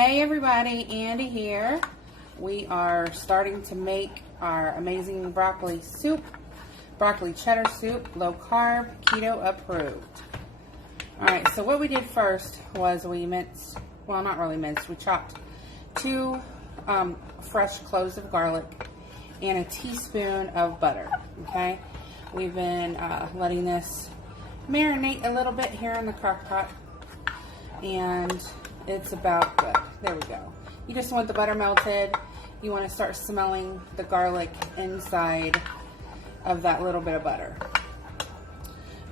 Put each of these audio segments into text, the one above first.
Hey everybody, Andy here. We are starting to make our amazing broccoli soup, broccoli cheddar soup, low carb, keto approved. Alright, so what we did first was we minced, well not really minced, we chopped 2 fresh cloves of garlic and a teaspoon of butter, okay? We've been letting this marinate a little bit here in the crock pot, and it's about good. There we go. You just want the butter melted. You want to start smelling the garlic inside of that little bit of butter.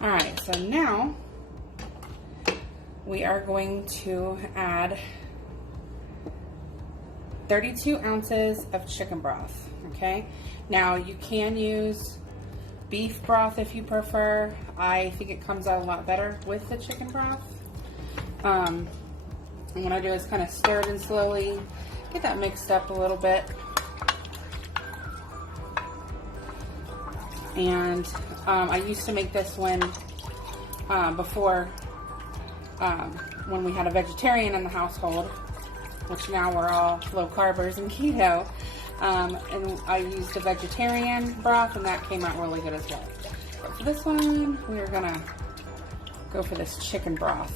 Alright, so now we are going to add 32 ounces of chicken broth, okay? Now you can use beef broth if you prefer. I think it comes out a lot better with the chicken broth. And what I do is kind of stir it in slowly, get that mixed up a little bit. And I used to make this when we had a vegetarian in the household, which now we're all low carbers and keto. And I used a vegetarian broth, and that came out really good as well. But for this one, we're gonna go for this chicken broth.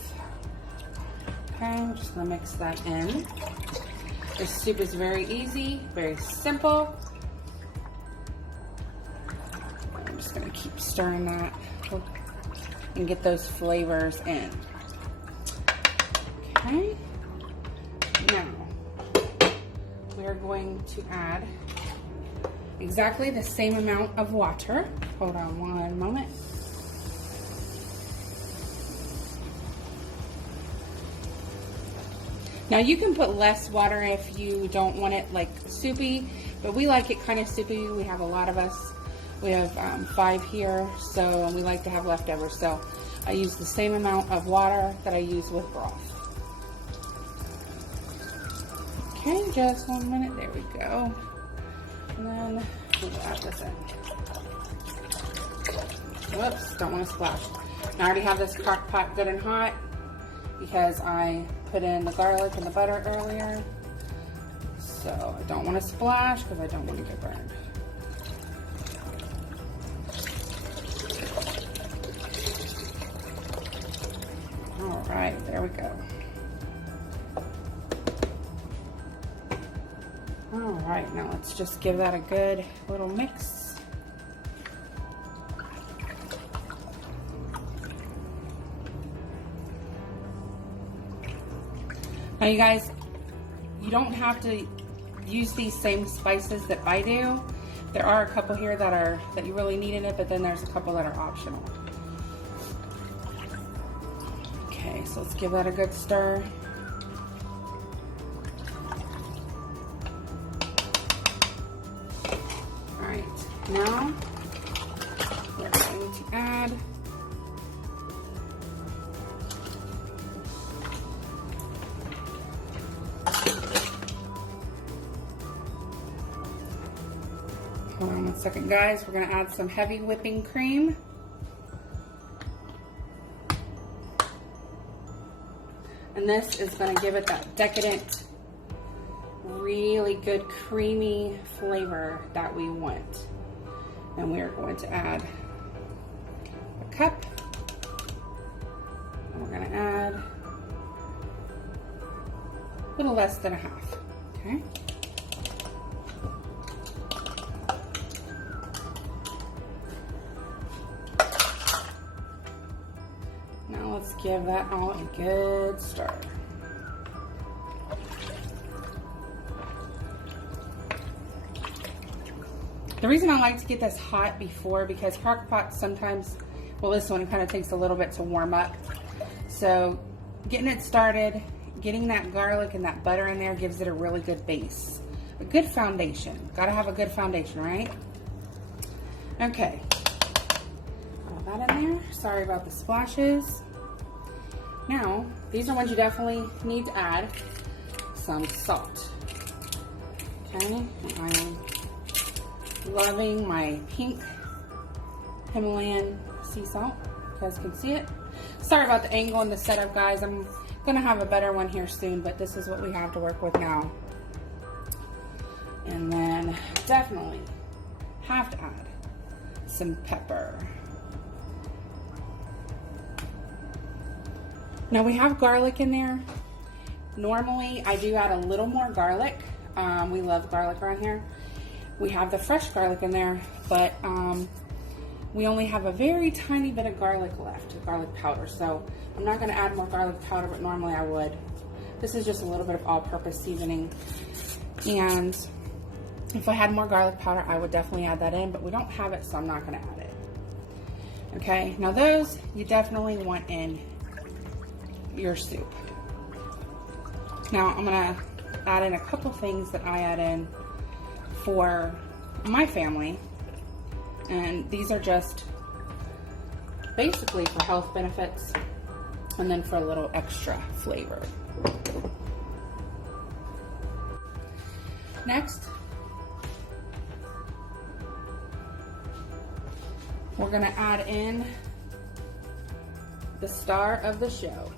Okay, I'm just gonna mix that in. This soup is very easy, very simple. I'm just gonna keep stirring that and get those flavors in. Okay, now we are going to add exactly the same amount of water. Hold on one moment. Now you can put less water if you don't want it like soupy, but we like it kind of soupy. We have a lot of us. We have 5 here, so we like to have leftovers. So I use the same amount of water that I use with broth. Okay, just 1 minute. There we go. And then we'll add this in. Whoops, don't want to splash. Now I already have this crock pot good and hot because I put in the garlic and the butter earlier. So I don't want to splash because I don't want to get burned. All right, there we go. All right, now let's just give that a good little mix. Now you guys, you don't have to use these same spices that I do. There are a couple here that you really need in it, but then there's a couple that are optional. Okay, so let's give that a good stir. All right, now we're going to add hold on 1 second, guys. We're gonna add some heavy whipping cream. And this is gonna give it that decadent, really good creamy flavor that we want. And we are going to add a cup. And we're gonna add a little less than a half, okay? Now let's give that all a good stir. The reason I like to get this hot before, because crock pots sometimes, well this one kind of takes a little bit to warm up. So getting it started, getting that garlic and that butter in there gives it a really good base. A good foundation. Gotta have a good foundation, right? Okay. That in there. Sorry about the splashes. Now, these are ones you definitely need to add some salt. Okay, I'm loving my pink Himalayan sea salt. You guys can see it. Sorry about the angle and the setup, guys. I'm gonna have a better one here soon, but this is what we have to work with now. And then definitely have to add some pepper. Now we have garlic in there. Normally I do add a little more garlic. We love garlic around here. We have the fresh garlic in there, but we only have a very tiny bit of garlic left, garlic powder. So I'm not gonna add more garlic powder, but normally I would. This is just a little bit of all-purpose seasoning. And if I had more garlic powder, I would definitely add that in, but we don't have it, so I'm not gonna add it. Okay, now those you definitely want in your soup. Now I'm gonna add in a couple things that I add in for my family, and these are just basically for health benefits and then for a little extra flavor. Next, we're gonna add in the star of the show,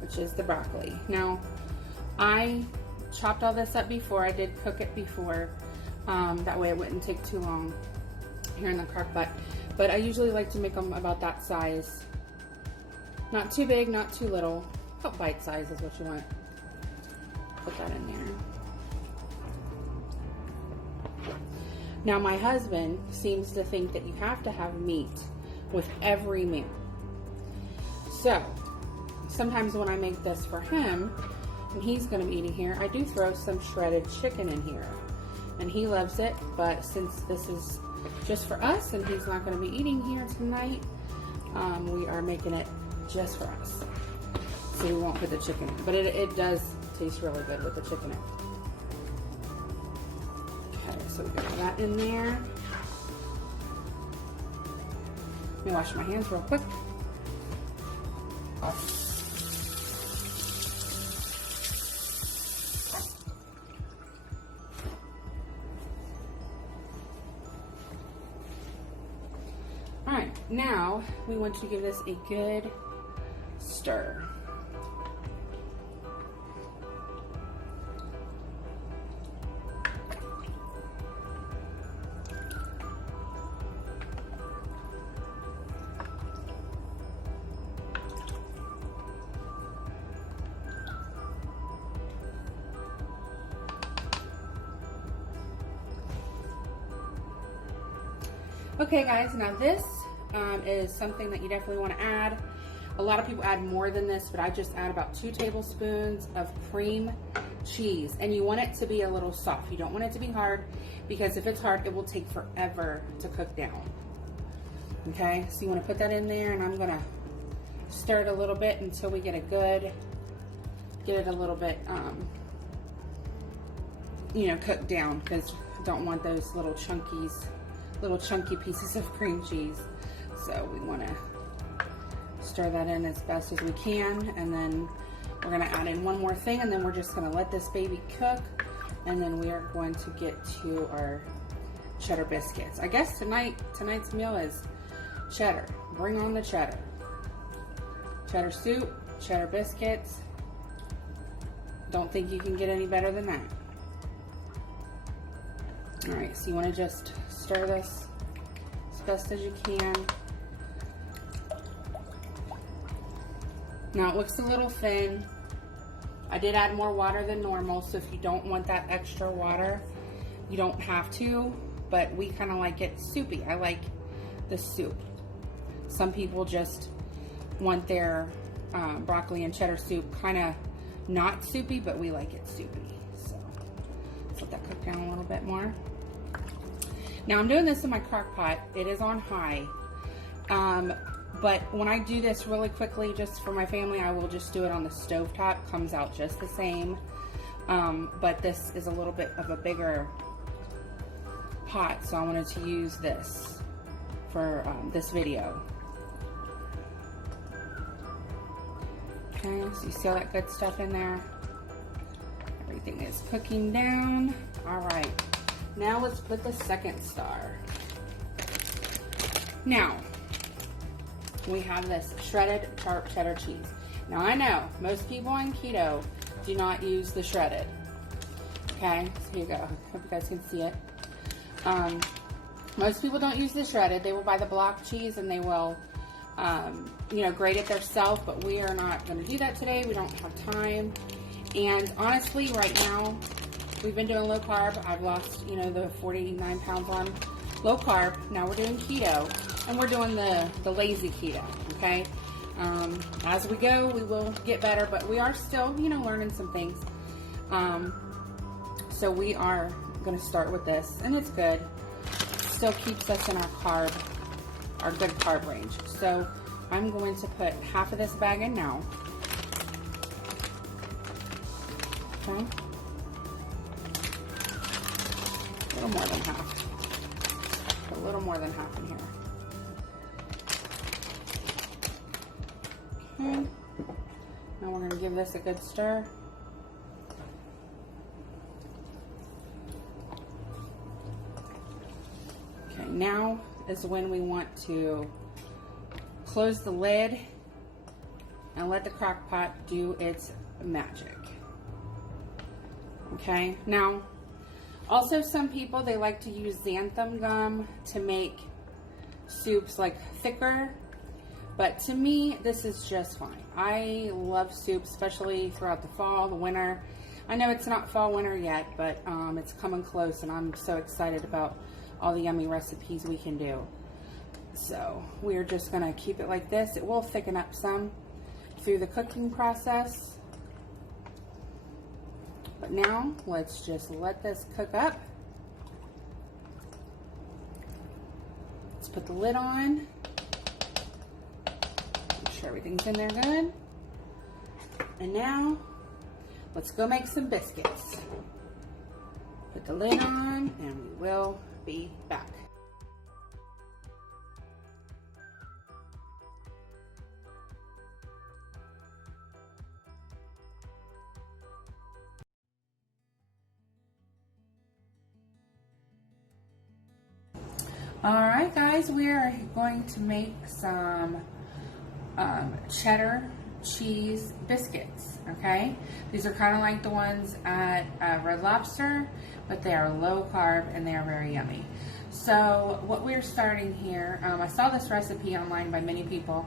which is the broccoli. Now, I chopped all this up before. I did cook it before. That way it wouldn't take too long here in the crock pot. But I usually like to make them about that size. Not too big, not too little. About bite size is what you want. Put that in there. Now my husband seems to think that you have to have meat with every meal. So sometimes when I make this for him, and he's gonna be eating here, I do throw some shredded chicken in here. And he loves it, but since this is just for us and he's not gonna be eating here tonight, we are making it just for us. So we won't put the chicken in, but it does taste really good with the chicken in. Okay, so we got that in there. Let me wash my hands real quick. All right, now we want to give this a good stir. Okay guys, now this is something that you definitely want to add. A lot of people add more than this, but I just add about 2 tablespoons of cream cheese. And you want it to be a little soft. You don't want it to be hard, because if it's hard, it will take forever to cook down. Okay, so you want to put that in there, and I'm going to stir it a little bit until we get a good, get it a little bit, cooked down, because I don't want those little chunky pieces of cream cheese. So we want to stir that in as best as we can, and then we're going to add in one more thing, and then we're just going to let this baby cook, and then we are going to get to our cheddar biscuits. I guess tonight's meal is cheddar. Bring on the cheddar. Cheddar soup, cheddar biscuits. Don't think you can get any better than that. All right, so you want to just stir this as best as you can. Now it looks a little thin. I did add more water than normal, so if you don't want that extra water, you don't have to, but we kind of like it soupy. I like the soup. Some people just want their broccoli and cheddar soup kind of not soupy, but we like it soupy. So let's let that cook down a little bit more. Now I'm doing this in my crock pot. It is on high. But when I do this really quickly just for my family, I will just do it on the stovetop. Comes out just the same. But this is a little bit of a bigger pot, so I wanted to use this for this video. Okay, so you see all that good stuff in there? Everything is cooking down. All right, now let's put the second star. Now, we have this shredded sharp cheddar cheese. Now I know most people on keto do not use the shredded. Okay, so here you go. Hope you guys can see it. Most people don't use the shredded. They will buy the block cheese and they will, you know, grate it themselves, but we are not going to do that today. We don't have time. And honestly, right now, we've been doing low carb. I've lost, you know, the 49 pounds on low carb. Now we're doing keto, and we're doing the lazy keto, okay? As we go, we will get better, but we are still, you know, learning some things. So we are going to start with this, and it's good. Still keeps us in our good carb range. So I'm going to put half of this bag in now. Okay. A little more than half. A little more than half in here. Okay. Now we're going to give this a good stir. Okay, now is when we want to close the lid and let the crock pot do its magic. Okay, now also some people, they like to use xanthan gum to make soups like thicker, but to me this is just fine. I love soup, especially throughout the fall, the winter. I know it's not fall winter yet, but it's coming close, and I'm so excited about all the yummy recipes we can do. So we're just gonna keep it like this. It will thicken up some through the cooking process. But now, let's just let this cook up. Let's put the lid on. Make sure everything's in there good. And now, let's go make some biscuits. Put the lid on, and we will be back. Alright guys, we are going to make some cheddar cheese biscuits, okay? These are kind of like the ones at Red Lobster, but they are low carb and they are very yummy. So what we're starting here, I saw this recipe online by many people,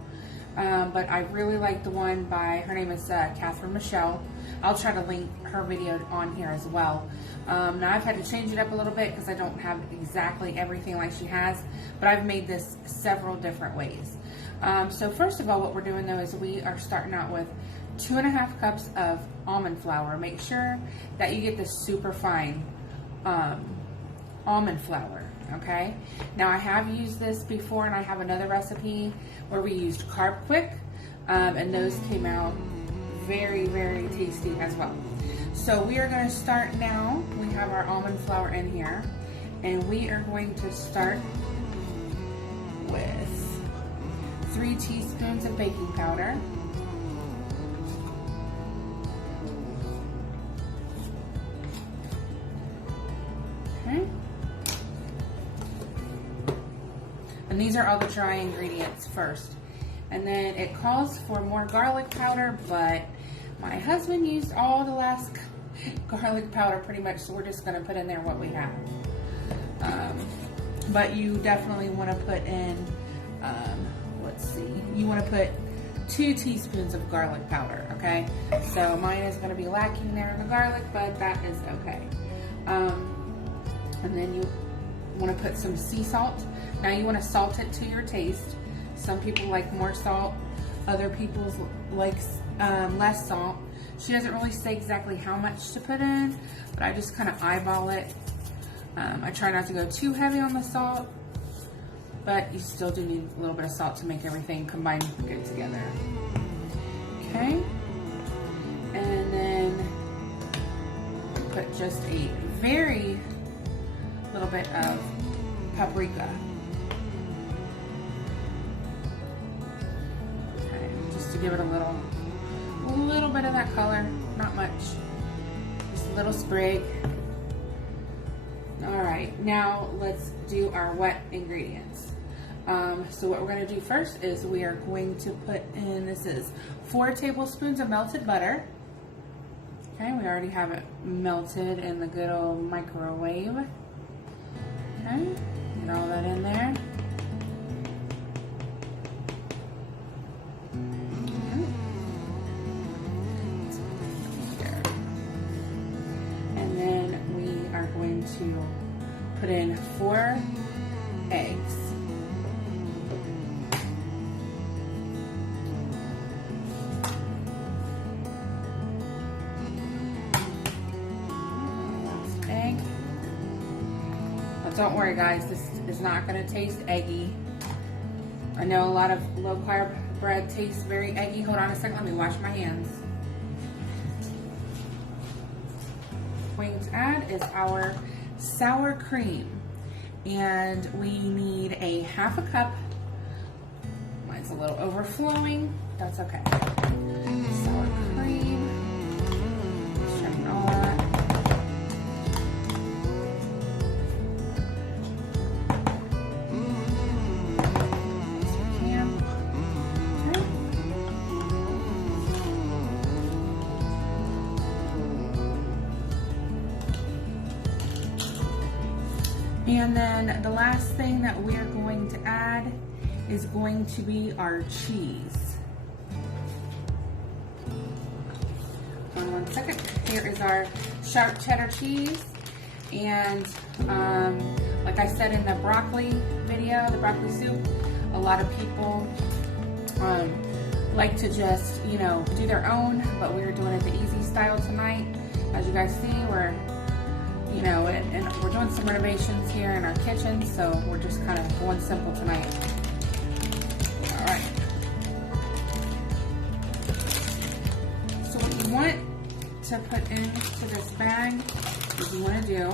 but I really like the one by, her name is Catherine Michelle. I'll try to link her video on here as well. Now I've had to change it up a little bit because I don't have exactly everything like she has, but I've made this several different ways. So first of all, what we're doing though is we are starting out with 2.5 cups of almond flour. Make sure that you get this super fine almond flour, okay? Now I have used this before, and I have another recipe where we used Carb Quick, and those came out very, very tasty as well. So we are going to start now. We have our almond flour in here, and we are going to start with 3 teaspoons of baking powder. Okay. And these are all the dry ingredients first. And then it calls for more garlic powder, but my husband used all the last garlic powder pretty much, so we're just going to put in there what we have. But you definitely want to put in, let's see, you want to put 2 teaspoons of garlic powder, okay? So mine is going to be lacking there in the garlic, but that is okay. And then you want to put some sea salt. Now you want to salt it to your taste. Some people like more salt, other people like less salt. She doesn't really say exactly how much to put in, but I just kind of eyeball it. I try not to go too heavy on the salt, but you still do need a little bit of salt to make everything combine good together. Okay, and then put just a very little bit of paprika. Okay, just to give it a little bit of that color, not much, just a little sprig. All right, now let's do our wet ingredients. So what we're going to do first is we are going to put in, this is 4 tablespoons of melted butter. Okay, we already have it melted in the good old microwave. Okay, get all that in there. And then we are going to put in 4 eggs. Don't worry guys, this is not going to taste eggy. I know a lot of low carb bread tastes very eggy. Hold on a second, let me wash my hands. What we're going to add is our sour cream. And we need a 1/2 cup. Mine's a little overflowing. That's okay. Sour cream. Shake it all up. And then the last thing that we're going to add is going to be our cheese. Hold on 1 second. Here is our sharp cheddar cheese. And like I said in the broccoli video, the broccoli soup, a lot of people like to just, you know, do their own, but we're doing it the easy style tonight. As you guys see, we're and we're doing some renovations here in our kitchen, so we're just kind of going simple tonight. All right. So what you want to put into this bag is you want to do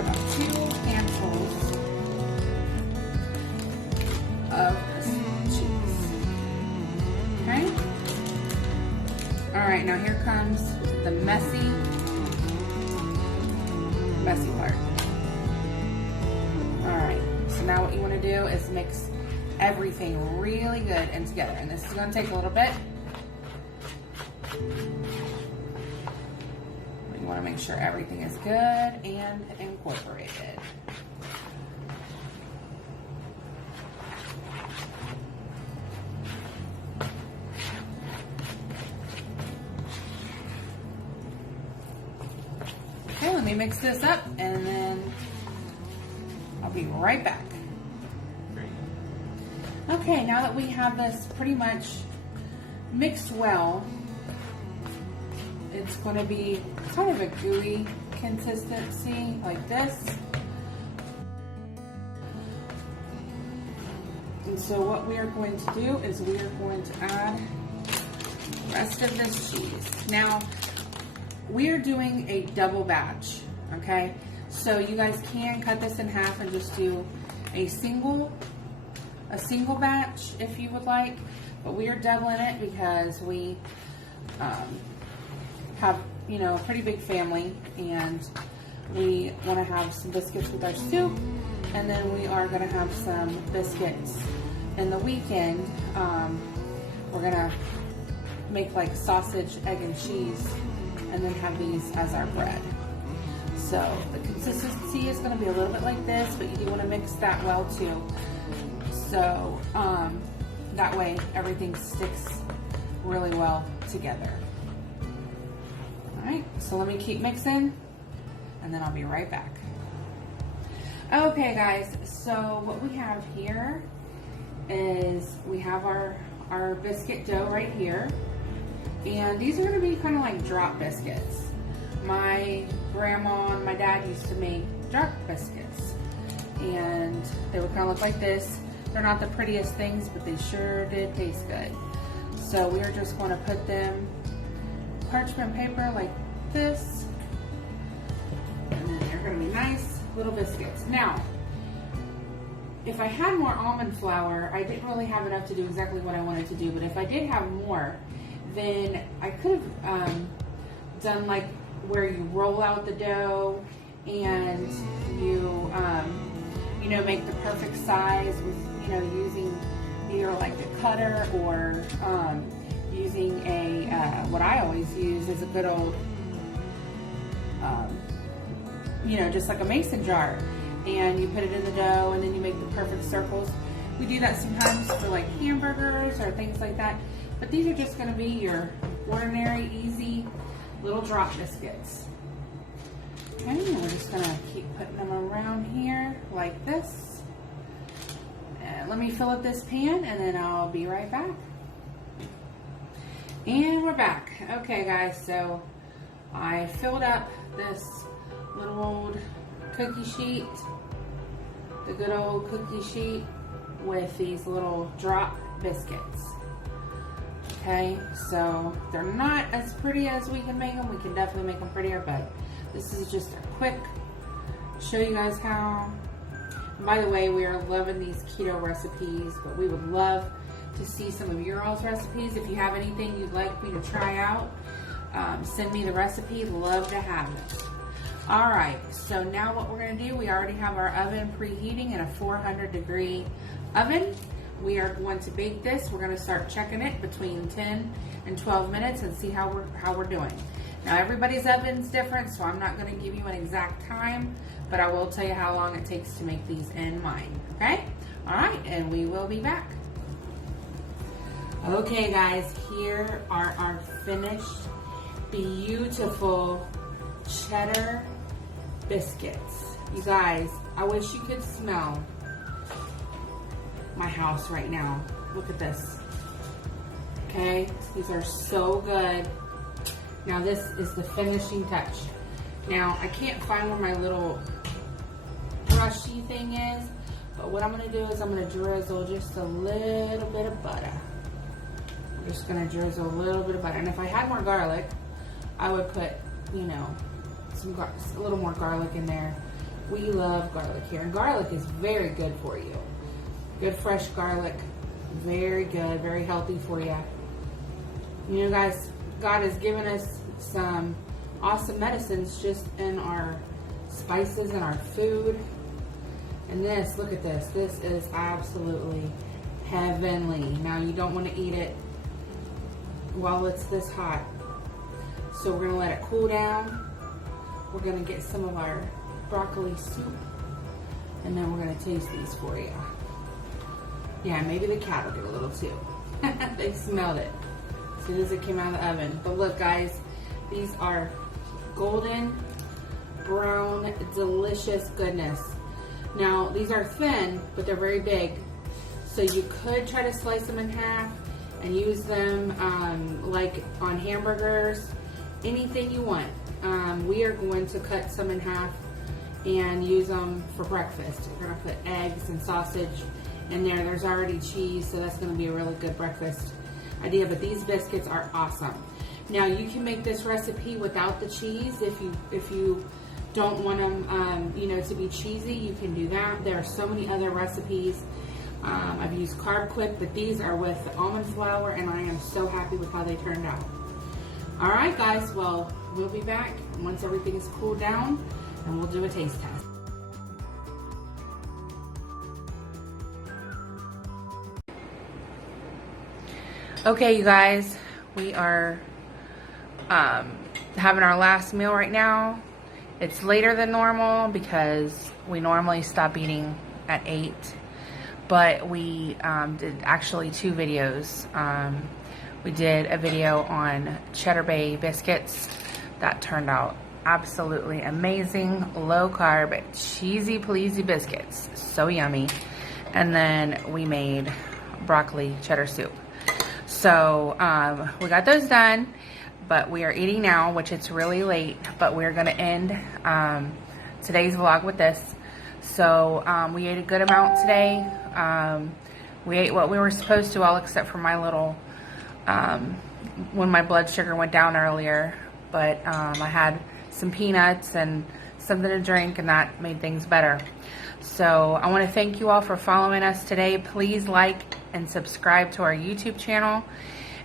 about 2 handfuls of cheese. Okay? Alright, now here comes the messy part. Alright, so now what you want to do is mix everything really good and together. And this is going to take a little bit. You want to make sure everything is good and incorporated. Okay, let me mix this up and then I'll be right back. Okay, now that we have this pretty much mixed well, it's going to be kind of a gooey consistency like this. And so what we are going to do is we are going to add the rest of this cheese. Now, we are doing a double batch, okay? So you guys can cut this in half and just do a single batch if you would like, but we are doubling it because we have, you know, a pretty big family and we want to have some biscuits with our soup, and then we are going to have some biscuits in the weekend. We're going to make like sausage, egg, and cheese, and then have these as our bread. So the consistency is going to be a little bit like this, but you do want to mix that well too. So that way everything sticks really well together. All right, so let me keep mixing and then I'll be right back. Okay guys, so what we have here is we have our biscuit dough right here. And these are gonna be kind of like drop biscuits. My grandma and my dad used to make drop biscuits. And they would kind of look like this. They're not the prettiest things, but they sure did taste good. So we are just gonna put them parchment paper like this. And then they're gonna be nice little biscuits. Now, if I had more almond flour, I didn't really have enough to do exactly what I wanted to do, but if I did have more, then I could have done like where you roll out the dough and you, you know, make the perfect size with, you know, using either like a cutter or using a, what I always use is a good old, you know, just like a mason jar. And you put it in the dough and then you make the perfect circles. We do that sometimes for like hamburgers or things like that. But these are just gonna be your ordinary, easy little drop biscuits. Okay, and we're just gonna keep putting them around here like this. And let me fill up this pan and then I'll be right back. And we're back. Okay guys, so I filled up this little old cookie sheet, the good old cookie sheet with these little drop biscuits. Okay, so they're not as pretty as we can make them. We can definitely make them prettier, but this is just a quick show you guys how. And by the way, we are loving these keto recipes, but we would love to see some of your all's recipes. If you have anything you'd like me to try out, send me the recipe. Love to have it. All right, so now what we're gonna do, we already have our oven preheating in a 400-degree oven. We are going to bake this. We're gonna start checking it between 10 and 12 minutes and see how we're doing. Now everybody's oven's different, so I'm not gonna give you an exact time, but I will tell you how long it takes to make these in mine, okay? All right, and we will be back. Okay guys, here are our finished, beautiful cheddar biscuits. You guys, I wish you could smell my house right now. Look at this. Okay, these are so good. Now this is the finishing touch. Now I can't find where my little brushy thing is, but what I'm gonna do is I'm gonna drizzle just a little bit of butter. I'm just gonna drizzle a little bit of butter. And if I had more garlic, I would put, you know, a little more garlic in there. We love garlic here, and garlic is very good for you. Good fresh garlic, very good, very healthy for you. You know guys, God has given us some awesome medicines just in our spices and our food. And this, look at this, this is absolutely heavenly. Now you don't want to eat it while it's this hot. So we're gonna let it cool down. We're gonna get some of our broccoli soup, and then we're gonna taste these for you. Yeah, maybe the cat will get a little too. They smelled it as soon as it came out of the oven. But look guys, these are golden brown, delicious goodness. Now these are thin, but they're very big. So you could try to slice them in half and use them like on hamburgers, anything you want. We are going to cut some in half and use them for breakfast. We're gonna put eggs and sausage in there. There's already cheese, so that's gonna be a really good breakfast idea, but these biscuits are awesome. Now you can make this recipe without the cheese. If you don't want them you know, to be cheesy, you can do that. There are so many other recipes. I've used Carb, but these are with almond flour, and I am so happy with how they turned out. All right, guys, well, we'll be back once everything is cooled down, and we'll do a taste test. Okay, you guys, we are having our last meal right now. It's later than normal because we normally stop eating at 8, but we did actually 2 videos. We did a video on Cheddar Bay biscuits that turned out absolutely amazing. Low carb, cheesy pleasy biscuits, so yummy. And then we made broccoli cheddar soup. So we got those done, but we are eating now, which it's really late, but we're gonna end today's vlog with this. So we ate a good amount today. We ate what we were supposed to, all except for my little, when my blood sugar went down earlier. But I had some peanuts and something to drink, and that made things better. So I want to thank you all for following us today. Please like and subscribe to our YouTube channel.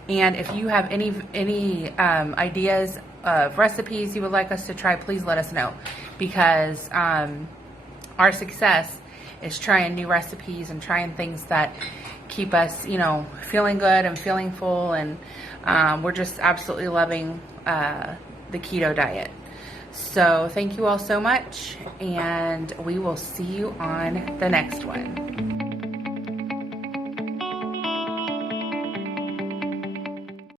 And if you have any ideas of recipes you would like us to try, please let us know, because our success is trying new recipes and trying things that keep us, feeling good and feeling full, and we're just absolutely loving the keto diet. So thank you all so much, and we will see you on the next one.